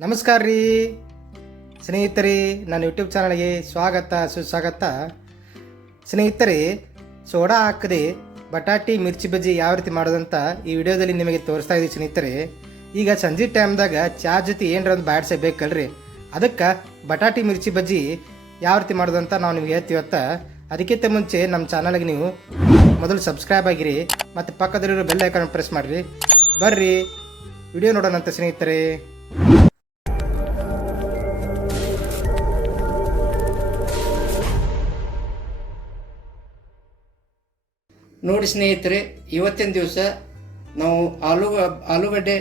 ನಮಸ್ಕಾರ ರೀ ಸ್ನೇಹಿತರೆ, ನನ್ನ ಯೂಟ್ಯೂಬ್ ಚಾನಲ್ಗೆ ಸ್ವಾಗತ ಸುಸ್ವಾಗತ. ಸ್ನೇಹಿತರೆ, ಸೋಡಾ ಹಾಕದೆ ಬಟಾಟಿ ಮಿರ್ಚಿ ಬಜ್ಜಿ ಯಾವ ರೀತಿ ಮಾಡೋದಂತ ಈ ವಿಡಿಯೋದಲ್ಲಿ ನಿಮಗೆ ತೋರಿಸ್ತಾ ಇದ್ದೀವಿ. ಸ್ನೇಹಿತರೆ, ಈಗ ಸಂಜೆ ಟೈಮ್ದಾಗ ಚಾ ಜೊತೆ ಏನರ ಒಂದು ಬೇಕಲ್ರಿ, ಅದಕ್ಕೆ ಬಟಾಟಿ ಮಿರ್ಚಿ ಬಜ್ಜಿ ಯಾವ ರೀತಿ ಮಾಡೋದಂತ ನಾವು ನಿಮ್ಗೆ ಹೇಳ್ತೀವತ್ತ. ಅದಕ್ಕಿಂತ ಮುಂಚೆ ನಮ್ಮ ಚಾನಲ್ಗೆ ನೀವು ಮೊದಲು ಸಬ್ಸ್ಕ್ರೈಬ್ ಆಗಿರಿ ಮತ್ತು ಪಕ್ಕದಲ್ಲಿರೋ ಬೆಲ್ ಐಕಾನ್ ಪ್ರೆಸ್ ಮಾಡಿರಿ. ಬರ್ರಿ ವಿಡಿಯೋ ನೋಡೋಣಂತ ಸ್ನೇಹಿತರೆ. ನೋಡಿ ಸ್ನೇಹಿತರೆ, ಇವತ್ತಿನ ದಿವಸ ನಾವು ಆಲೂಗಡ್ಡೆ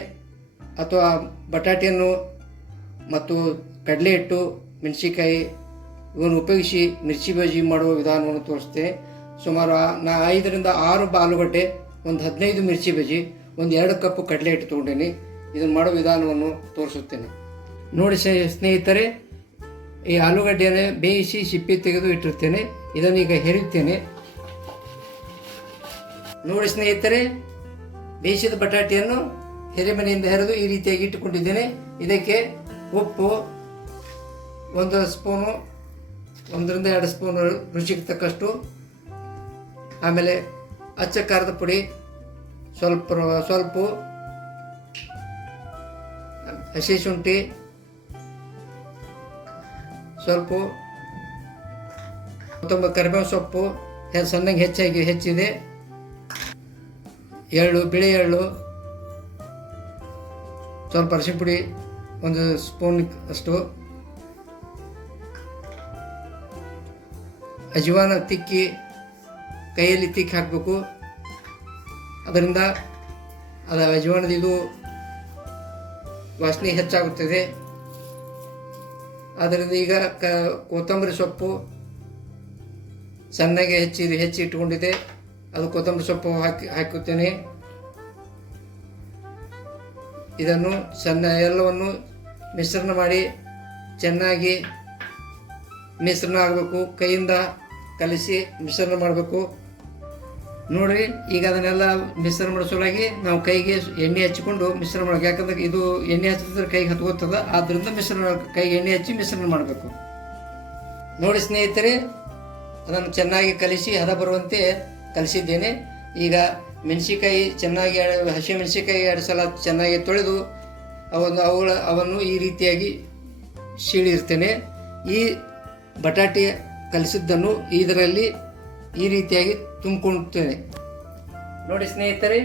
ಅಥವಾ ಬಟಾಟೆಯನ್ನು ಮತ್ತು ಕಡಲೆ ಹಿಟ್ಟು, ಮೆಣಸಿಕಾಯಿ ಇವನ್ನು ಉಪಯೋಗಿಸಿ ಮಿರ್ಚಿ ಬಜ್ಜಿ ಮಾಡುವ ವಿಧಾನವನ್ನು ತೋರಿಸ್ತೇನೆ. ಸುಮಾರು 5ರಿಂದ 6 ಆಲೂಗಡ್ಡೆ, ಒಂದು 15 ಮಿರ್ಚಿ ಬಜ್ಜಿ, ಒಂದು 2 ಕಪ್ ಕಡಲೆ ಹಿಟ್ಟು ತೊಗೊಂಡೇನೆ. ಇದನ್ನು ಮಾಡೋ ವಿಧಾನವನ್ನು ತೋರಿಸುತ್ತೇನೆ. ನೋಡಿ ಸ್ನೇಹಿತರೆ, ಈ ಆಲೂಗಡ್ಡೆಯನ್ನು ಬೇಯಿಸಿ ಸಿಪ್ಪೆ ತೆಗೆದು ಇಟ್ಟಿರ್ತೇನೆ. ಇದನ್ನು ಈಗ ಹೆರಿತೇನೆ. ನೋಡಿ ಸ್ನೇಹಿತರೆ, ಬೇಯಿಸಿದ ಬಟಾಟೆಯನ್ನು ಮನೆಯಿಂದ ಹೆರೆದು ಈ ರೀತಿಯಾಗಿ ಇಟ್ಟುಕೊಂಡಿದ್ದೇನೆ. ಇದಕ್ಕೆ ಉಪ್ಪು 1 ಸ್ಪೂನು, 1ರಿಂದ 2 ಸ್ಪೂನ್ ರುಚಿಗೆ ತಕ್ಕಷ್ಟು, ಆಮೇಲೆ ಅಚ್ಚ ಖಾರದ ಪುಡಿ ಸ್ವಲ್ಪ, ಹಸಿ ಶುಂಠಿ ಸ್ವಲ್ಪ, ಕರಿಬೇವು ಸೊಪ್ಪು ಸಣ್ಣಗೆ ಹೆಚ್ಚಿದೆ, ಬಿಳಿ ಎಳ್ಳು, ಸ್ವಲ್ಪ ಅರಿಶಿನ ಪುಡಿ 1 ಸ್ಪೂನ್ ಅಷ್ಟು, ಅಜ್ವಾನ ಕೈಯಲ್ಲಿ ತಿಕ್ಕಿ ಹಾಕಬೇಕು. ಅದರಿಂದ ಅಜ್ವಾನದ ಇದು ವಾಸನೆ ಹೆಚ್ಚಾಗುತ್ತದೆ. ಆದ್ದರಿಂದ ಈಗ ಕೊತ್ತಂಬರಿ ಸೊಪ್ಪು ಸಣ್ಣಗೆ ಹೆಚ್ಚಿ ಇಟ್ಟುಕೊಂಡಿದೆ, ಅದು ಕೊತ್ತಂಬರಿ ಸೊಪ್ಪು ಹಾಕುತ್ತೇನೆ. ಇದನ್ನು ಎಲ್ಲವನ್ನು ಮಿಶ್ರಣ ಮಾಡಿ ಚೆನ್ನಾಗಿ ಮಿಶ್ರಣ ಆಗಬೇಕು. ಕೈಯಿಂದ ಕಲಿಸಿ ಮಿಶ್ರಣ ಮಾಡಬೇಕು. ನೋಡಿರಿ, ಈಗ ಅದನ್ನೆಲ್ಲ ಮಿಶ್ರಣ ಮಾಡೋ ಸಲುವಾಗಿ ನಾವು ಕೈಗೆ ಎಣ್ಣೆ ಹಚ್ಚಿಕೊಂಡು ಮಿಶ್ರಣ ಮಾಡಬೇಕು. ಯಾಕಂದ್ರೆ ಇದು ಎಣ್ಣೆ ಹಚ್ಚಿದ್ರೆ ಕೈಗೆ ಹತ್ಕೋತದ, ಆದ್ದರಿಂದ ಕೈಗೆ ಎಣ್ಣೆ ಹಚ್ಚಿ ಮಿಶ್ರಣ ಮಾಡಬೇಕು. ನೋಡಿ ಸ್ನೇಹಿತರೆ, ಅದನ್ನು ಚೆನ್ನಾಗಿ ಕಲಿಸಿ ಹದ ಬರುವಂತೆ ಕಲಿಸಿದ್ದೇನೆ. ಈಗ ಮೆಣಸಿಕಾಯಿ ಚೆನ್ನಾಗಿ, ಹಸಿ ಮೆಣಸಿಕಾಯಿ 2 ಸಲ ಚೆನ್ನಾಗಿ ತೊಳೆದು ಅವನ್ನು ಈ ರೀತಿಯಾಗಿ ಸೀಳಿರ್ತೇನೆ. ಈ ಬಟಾಟೆ ಕಲಿಸಿದ್ದನ್ನು ಇದರಲ್ಲಿ ಈ ರೀತಿಯಾಗಿ ತುಂಬಿಕೊಳ್ಳುತ್ತೇನೆ. ನೋಡಿ ಸ್ನೇಹಿತರೆ,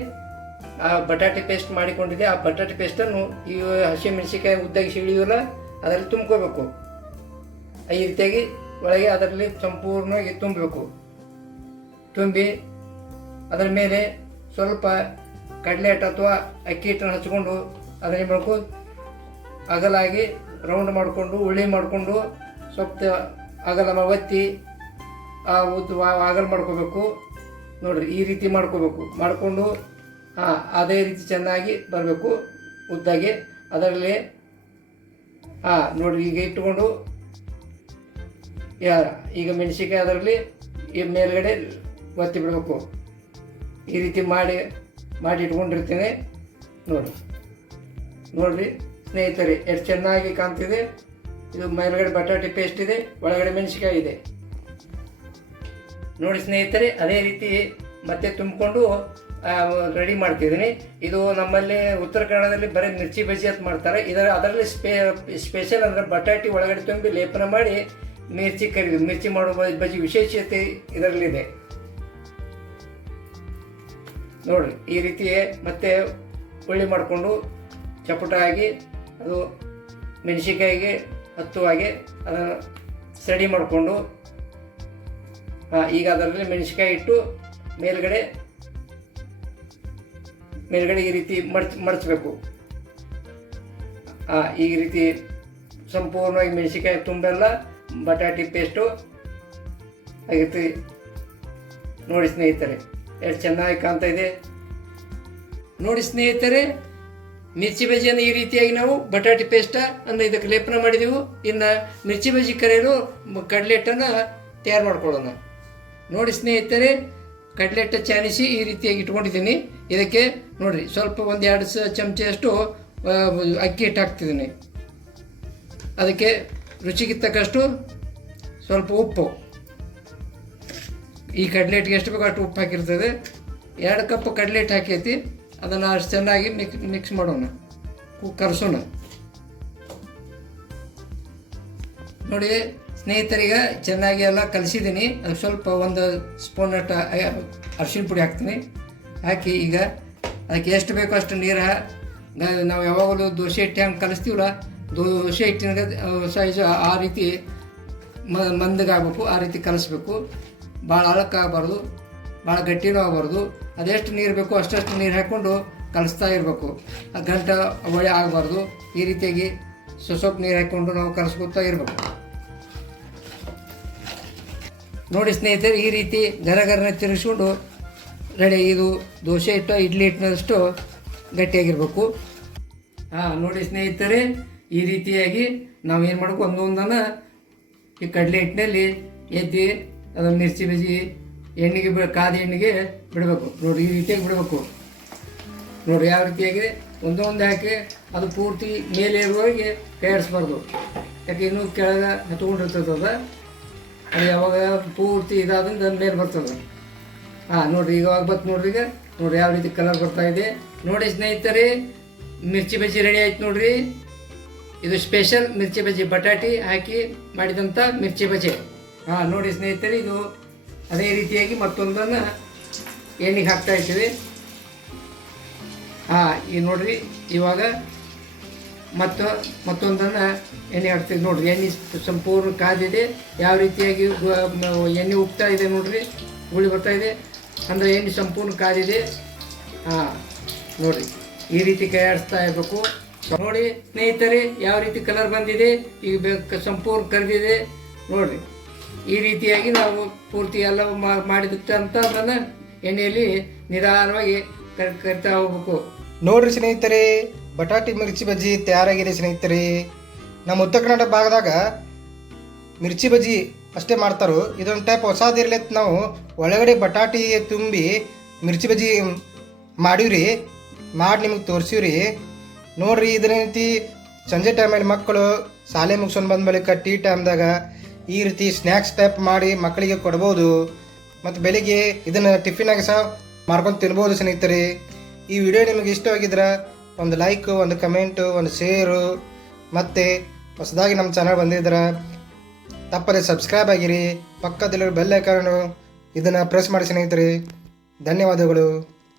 ಆ ಬಟಾಟೆ ಪೇಸ್ಟ್ ಮಾಡಿಕೊಂಡಿದೆ. ಆ ಬಟಾಟೆ ಪೇಸ್ಟನ್ನು ಈ ಹಸಿ ಮೆಣಸಿಕಾಯಿ ಉದ್ದಾಗಿ ಸೀಳಿಯೋಲ್ಲ ಅದರಲ್ಲಿ ತುಂಬ್ಕೋಬೇಕು. ಈ ರೀತಿಯಾಗಿ ಒಳಗೆ ಅದರಲ್ಲಿ ಸಂಪೂರ್ಣವಾಗಿ ತುಂಬಬೇಕು. ತುಂಬಿ ಅದರ ಮೇಲೆ ಸ್ವಲ್ಪ ಕಡಲೆ ಹಿಟ್ಟು ಅಥವಾ ಅಕ್ಕಿ ಹಿಟ್ಟನ್ನು ಹಚ್ಕೊಂಡು ಅದನ್ನೇ ಮಾಡ್ಕೊಂಡು ಅಗಲಾಗಿ ರೌಂಡ್ ಮಾಡಿಕೊಂಡು ಉಳ್ಳಿ ಮಾಡಿಕೊಂಡು ಸ್ವಲ್ಪ ಅಗಲ ಒತ್ತಿ ಅಗಲ ಮಾಡ್ಕೋಬೇಕು. ನೋಡಿರಿ, ಈ ರೀತಿ ಮಾಡಿಕೊಂಡು ಅದೇ ರೀತಿ ಚೆನ್ನಾಗಿ ಬರಬೇಕು ಉದ್ದಾಗಿ. ಅದರಲ್ಲಿ ನೋಡಿರಿ, ಈಗ ಇಟ್ಟುಕೊಂಡು ಈಗ ಮೆಣಸಿಕಾಯಿ ಅದರಲ್ಲಿ ಈ ಮೇಲ್ಗಡೆ ಒತ್ತಿ ಬಿಡಬೇಕು. ಈ ರೀತಿ ಮಾಡಿ ಇಟ್ಕೊಂಡಿರ್ತೀನಿ. ನೋಡ್ರಿ ಸ್ನೇಹಿತರೆ, ಎಷ್ಟು ಚೆನ್ನಾಗಿ ಕಾಣ್ತಿದೆ. ಇದು ಮೇಲ್ಗಡೆ ಬಟಾಟೆ ಪೇಸ್ಟ್ ಇದೆ, ಒಳಗಡೆ ಮೆಣಸಿಕಾಯಿ ಇದೆ. ನೋಡಿ ಸ್ನೇಹಿತರೆ, ಅದೇ ರೀತಿ ಮತ್ತೆ ತುಂಬಿಕೊಂಡು ರೆಡಿ ಮಾಡ್ತಿದ್ದೀನಿ. ಇದು ನಮ್ಮಲ್ಲಿ ಉತ್ತರ ಕನ್ನಡದಲ್ಲಿ ಬರೀ ಮಿರ್ಚಿ ಬಜ್ಜಿ ಅಂತ ಮಾಡ್ತಾರೆ. ಅದರಲ್ಲಿ ಸ್ಪೆಷಲ್ ಅಂದರೆ ಬಟಾಟೆ ಒಳಗಡೆ ತುಂಬಿ ಲೇಪನ ಮಾಡಿ ಮಿರ್ಚಿ ಮಾಡೋ ಬಜ್ಜಿ ವಿಶೇಷತೆ ಇದರಲ್ಲಿದೆ. ನೋಡಿರಿ, ಈ ರೀತಿ ಮತ್ತೆ ಉಳ್ಳಿ ಮಾಡಿಕೊಂಡು ಚಪಟಾಗಿ ಅದು ಮೆಣಸಿಕಾಯಿಗೆ ಹತ್ತುವಾಗೆ ಅದನ್ನು ಸಡಿ ಮಾಡಿಕೊಂಡು ಈಗ ಅದರಲ್ಲಿ ಮೆಣಸಿಕಾಯಿ ಇಟ್ಟು ಮೇಲ್ಗಡೆ ಈ ರೀತಿ ಮಡಚಬೇಕು. ಈ ರೀತಿ ಸಂಪೂರ್ಣವಾಗಿ ಮೆಣಸಿಕಾಯಿ ತುಂಬೆಲ್ಲ ಬಟಾಟೆ ಪೇಸ್ಟು ಆಗಿರ್ತೀವಿ. ನೋಡಿ ಸ್ನೇಹಿತರೆ, ಎಷ್ಟು ಚೆನ್ನಾಗಿ ಕಾಣ್ತಾ ಇದೆ. ನೋಡಿ ಸ್ನೇಹಿತರೆ, ಮಿರ್ಚಿ ಬಜ್ಜಿಯನ್ನು ಈ ರೀತಿಯಾಗಿ ನಾವು ಬಟಾಟೆ ಪೇಸ್ಟ ಅಂದರೆ ಇದಕ್ಕೆ ಲೇಪನ ಮಾಡಿದೆವು. ಇನ್ನು ಮಿರ್ಚಿ ಬಜ್ಜಿ ಕರೆಯಲು ಕಡಲೆ ಹಿಟ್ಟನ್ನು ತಯಾರು ಮಾಡ್ಕೊಳ್ಳೋಣ. ನೋಡಿ ಸ್ನೇಹಿತರೆ, ಕಡಲೆ ಹಿಟ್ಟು ಚಾನಿಸಿ ಈ ರೀತಿಯಾಗಿ ಇಟ್ಕೊಂಡಿದ್ದೀನಿ. ಇದಕ್ಕೆ ನೋಡಿರಿ, ಸ್ವಲ್ಪ 1-2 ಚಮಚೆಯಷ್ಟು ಅಕ್ಕಿ ಹಿಟ್ಟು ಹಾಕ್ತಿದ್ದೀನಿ. ಅದಕ್ಕೆ ರುಚಿಗೆ ತಕ್ಕಷ್ಟು ಸ್ವಲ್ಪ ಉಪ್ಪು, ಈ ಕಡ್ಲೆಟ್ಗೆ ಎಷ್ಟು ಬೇಕೋ ಅಷ್ಟು ಉಪ್ಪು ಹಾಕಿರ್ತದೆ. 2 ಕಪ್ ಕಡ್ಲೆಟ್ ಹಾಕೈತಿ, ಅದನ್ನು ಅಷ್ಟು ಚೆನ್ನಾಗಿ ಮಿಕ್ಸ್ ಮಾಡೋಣ, ಕಲಸೋಣ. ನೋಡಿ ಸ್ನೇಹಿತರಿಗೆ ಚೆನ್ನಾಗಿ ಎಲ್ಲ ಕಲಿಸಿದ್ದೀನಿ. ಅದು ಸ್ವಲ್ಪ 1 ಸ್ಪೂನ್ ಅಷ್ಟು ಅರಿಶಿನ ಪುಡಿ ಹಾಕ್ತೀನಿ. ಹಾಕಿ ಈಗ ಅದಕ್ಕೆ ಎಷ್ಟು ಬೇಕೋ ಅಷ್ಟು ನೀರು ನಾವು ಯಾವಾಗಲೂ ದೋಸೆ ಹಿಟ್ಟು ಹೆಂಗೆ ಕಲಿಸ್ತೀವಲ್ಲ, ದೋಸೆ ಹಿಟ್ಟಿನ ಸೈಜು ಆ ರೀತಿ ಮಂದಗಾಗಬೇಕು, ಆ ರೀತಿ ಕಲಿಸ್ಬೇಕು. ಭಾಳ ಅಳಕ್ಕಾಗಬಾರ್ದು, ಭಾಳ ಗಟ್ಟಿನೂ ಆಗಬಾರ್ದು. ಅದೆಷ್ಟು ನೀರು ಬೇಕೋ ಅಷ್ಟಷ್ಟು ನೀರು ಹಾಕ್ಕೊಂಡು ಕಲಿಸ್ತಾ ಇರಬೇಕು. ಗಂಟ ಒಳ್ಳೆ ಆಗಬಾರ್ದು. ಈ ರೀತಿಯಾಗಿ ಸ್ವಲ್ಪ ನೀರು ಹಾಕ್ಕೊಂಡು ನಾವು ಕಲಿಸ್ಕೊತಾ ಇರಬೇಕು. ನೋಡಿ ಸ್ನೇಹಿತರೆ, ಈ ರೀತಿ ಗರಗರನ ತಿರುಗಿಸ್ಕೊಂಡು ರೆಡಿ. ಇದು ದೋಸೆ ಹಿಟ್ಟು ಇಡ್ಲಿ ಹಿಟ್ಟಿನಷ್ಟು ಗಟ್ಟಿಯಾಗಿರ್ಬೇಕು. ನೋಡಿ ಸ್ನೇಹಿತರೆ, ಈ ರೀತಿಯಾಗಿ ನಾವು ಏನು ಮಾಡಬೇಕು, ಒಂದೊಂದನ್ನು ಈ ಕಡಲೆ ಹಿಟ್ಟಿನಲ್ಲಿ ಎತ್ತಿ ಅದನ್ನು ಮಿರ್ಚಿ ಬಜ್ಜಿ ಎಣ್ಣೆಗೆ ಕಾದ ಎಣ್ಣೆಗೆ ಬಿಡಬೇಕು. ನೋಡಿ ಈ ರೀತಿಯಾಗಿ ಬಿಡಬೇಕು. ನೋಡಿ ಯಾವ ರೀತಿಯಾಗಿ ಒಂದೊಂದು ಹಾಕಿ ಅದು ಪೂರ್ತಿ ಮೇಲೆ ಇರುವಾಗೆ ಕೈ ಆಡಿಸ್ಬಾರ್ದು. ಯಾಕೆ ಇನ್ನೂ ಕೆಳಗೆ ಹತ್ಕೊಂಡಿರ್ತದೆ, ಅದು ಯಾವಾಗ ಪೂರ್ತಿ ಇದಾದಿಂದ ಮೇಲೆ ಬರ್ತದೆ. ನೋಡಿರಿ ಈಗ ಬತ್ತು ನೋಡ್ರಿ. ಈಗ ನೋಡಿ ಯಾವ ರೀತಿ ಕಲರ್ ಬರ್ತಾ ಇದೆ. ನೋಡಿ ಸ್ನೇಹಿತರೆ, ಮಿರ್ಚಿ ಬಜ್ಜಿ ರೆಡಿ ಆಯ್ತು ನೋಡ್ರಿ. ಇದು ಸ್ಪೆಷಲ್ ಮಿರ್ಚಿ ಬಜ್ಜಿ, ಬಟಾಟಿ ಹಾಕಿ ಮಾಡಿದಂಥ ಮಿರ್ಚಿ ಬಜ್ಜಿ. ನೋಡಿ ಸ್ನೇಹಿತರೆ, ಇದು ಅದೇ ರೀತಿಯಾಗಿ ಮತ್ತೊಂದನ್ನು ಎಣ್ಣೆಗೆ ಹಾಕ್ತಾ ಇರ್ತೀವಿ. ಈಗ ನೋಡ್ರಿ, ಇವಾಗ ಮತ್ತೊಂದನ್ನು ಎಣ್ಣೆ ಹಾಕ್ತೀವಿ. ನೋಡ್ರಿ ಎಣ್ಣೆ ಸಂಪೂರ್ಣ ಕಾದಿದೆ. ಯಾವ ರೀತಿಯಾಗಿ ಎಣ್ಣೆ ಉಗ್ತಾ ಇದೆ ನೋಡ್ರಿ, ಗುಳಿ ಬರ್ತಾ ಇದೆ ಅಂದರೆ ಎಣ್ಣೆ ಸಂಪೂರ್ಣ ಕಾದಿದೆ. ನೋಡಿರಿ ಈ ರೀತಿ ಕೈ ಆಡಿಸ್ತಾ ಇರಬೇಕು. ನೋಡಿ ಸ್ನೇಹಿತರೆ, ಯಾವ ರೀತಿ ಕಲರ್ ಬಂದಿದೆ, ಈಗ ಸಂಪೂರ್ಣ ಕರೆದಿದೆ. ನೋಡಿರಿ ಈ ರೀತಿಯಾಗಿ ನಾವು ಪೂರ್ತಿ ಎಲ್ಲ ಮಾಡಿದಂಥ ಅದನ್ನು ಎಣ್ಣೆಯಲ್ಲಿ ನಿಧಾನವಾಗಿ ಕರಿತಾ ಹೋಗ್ಬೇಕು. ನೋಡ್ರಿ ಸ್ನೇಹಿತರೆ, ಬಟಾಟಿ ಮಿರ್ಚಿ ಬಜ್ಜಿ ತಯಾರಾಗಿದೆ ಸ್ನೇಹಿತರೆ. ನಮ್ಮ ಉತ್ತರ ಕರ್ನಾಟಕ ಭಾಗದಾಗ ಮಿರ್ಚಿ ಬಜ್ಜಿ ಅಷ್ಟೇ ಮಾಡ್ತಾರೋ. ಇದೊಂದು ಟೈಪ್ ಹೊಸದಿರ್ಲತ್ ನಾವು ಒಳಗಡೆ ಬಟಾಟಿ ತುಂಬಿ ಮಿರ್ಚಿ ಬಜ್ಜಿ ಮಾಡೀವ್ರಿ, ಮಾಡಿ ನಿಮಗೆ ತೋರಿಸಿವ್ರಿ. ನೋಡ್ರಿ, ಇದ್ರ ರೀತಿ ಸಂಜೆ ಟೈಮಲ್ಲಿ ಮಕ್ಕಳು ಶಾಲೆ ಮುಗಿಸ್ಕೊಂಡು ಬಂದ ಬಳಿಕ ಟೀ ಟೈಮ್ದಾಗ ಈ ರೀತಿ ಸ್ನ್ಯಾಕ್ಸ್ ಟೈಪ್ ಮಾಡಿ ಮಕ್ಕಳಿಗೆ ಕೊಡ್ಬೋದು. ಮತ್ತು ಬೆಳಿಗ್ಗೆ ಇದನ್ನು ಟಿಫಿನಾಗ ಸಹ ಮಾಡ್ಕೊಂಡು ತಿನ್ಬೋದು ಸ್ನೇಹಿತರೆ. ಈ ವಿಡಿಯೋ ನಿಮಗೆ ಇಷ್ಟವಾಗಿದ್ರೆ ಒಂದು ಲೈಕು, ಒಂದು ಕಮೆಂಟು, ಒಂದು ಶೇರು, ಮತ್ತು ಹೊಸದಾಗಿ ನಮ್ಮ ಚಾನಲ್ ಬಂದಿದ್ರೆ ತಪ್ಪದೆ ಸಬ್ಸ್ಕ್ರೈಬ್ ಆಗಿರಿ. ಪಕ್ಕದಲ್ಲಿರೋ ಬೆಲ್ ಐಕಾನ್ ಇದನ್ನು ಪ್ರೆಸ್ ಮಾಡಿ ಸ್ನೇಹಿತರೆ. ಧನ್ಯವಾದಗಳು.